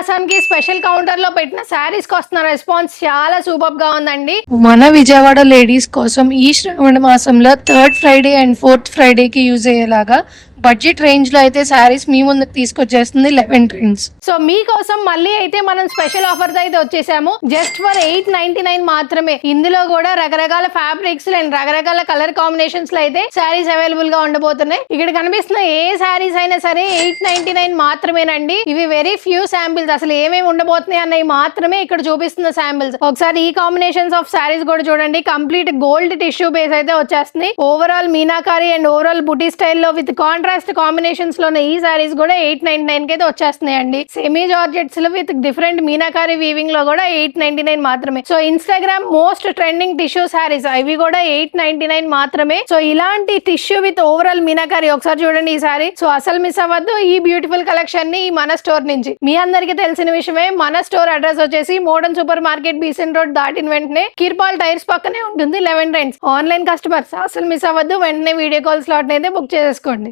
మాసానికి special counter లో పెట్టిన శారీస్ కి వస్తున్న రెస్పాన్స్ చాలా సూపర్ గా ఉందండి. మన విజయవాడ లేడీస్ కోసం ఈ శ్రావణ మాసంలో 3rd ఫ్రైడే అండ్ 4th ఫ్రైడేకి యూజ్ అయ్యేలాగా బడ్జెట్ రేంజ్ లో అయితే శారీస్ మీ ముందుకు తీసుకొచ్చేస్తుంది 11 ట్రెండ్స్. సో మీకోసం మళ్ళీ అయితే మనం స్పెషల్ ఆఫర్ తో అయితే వచ్చేసాము. జస్ట్ ఫర్ 899 మాత్రమే. ఇందులో కూడా రకరకాల ఫ్యాబ్రిక్స్ అండ్ రకరకాల కలర్ కాంబినేషన్స్ లో అయితే శారీస్ అవైలబుల్ గా ఉండబోతున్నాయి. ఇక్కడ కనిపిస్తున్న ఏ శారీస్ అయినా సరే 899 మాత్రమేనండి. ఇవి వెరీ ఫ్యూ శాంపిల్స్, అసలు ఏమేమి ఉండబోతున్నాయి అన్నవి మాత్రమే ఇక్కడ చూపిస్తున్న శాంపిల్స్. ఒకసారి ఈ కాంబినేషన్స్ ఆఫ్ శారీస్ కూడా చూడండి. కంప్లీట్ గోల్డ్ టిష్యూ బేస్ అయితే వచ్చేస్తుంది. ఓవరాల్ మీనాకారి అండ్ ఓవరాల్ బుటీ స్టైల్లో విత్ కాంట్రాస్ట్ కాంబినేషన్స్ లోనే ఈ సారీస్ కూడా 899 కి అయితే వచ్చేస్తున్నాయండి. సెమీ జార్జెట్స్ లో విత్ డిఫరెంట్ మీనాకారి వీవింగ్ లో కూడా 899 మాత్రమే. So Instagram most trending tissue saris ఇవి కూడా 899 మాత్రమే. సో ఇలాంటి టిష్యూ విత్ ఓవరాల్ మీనాకారి ఒకసారి చూడండి ఈ సారీ. సో అసలు మిస్ అవ్వద్దు ఈ బ్యూటిఫుల్ కలెక్షన్ ని మన స్టోర్ నుంచి. మీ అందరికి తెలిసిన విషయమే, మన స్టోర్ అడ్రస్ వచ్చేసి modern super market Besant road దాటిన వెంటనే కిర్పాల్ టైర్స్ పక్కనే ఉంటుంది 11 ట్రెండ్స్. ఆన్లైన్ కస్టమర్స్ అసలు మిస్ అవ్వద్దు, వెంటనే వీడియో కాల్ స్లాట్ అయితే బుక్ చేసుకోండి.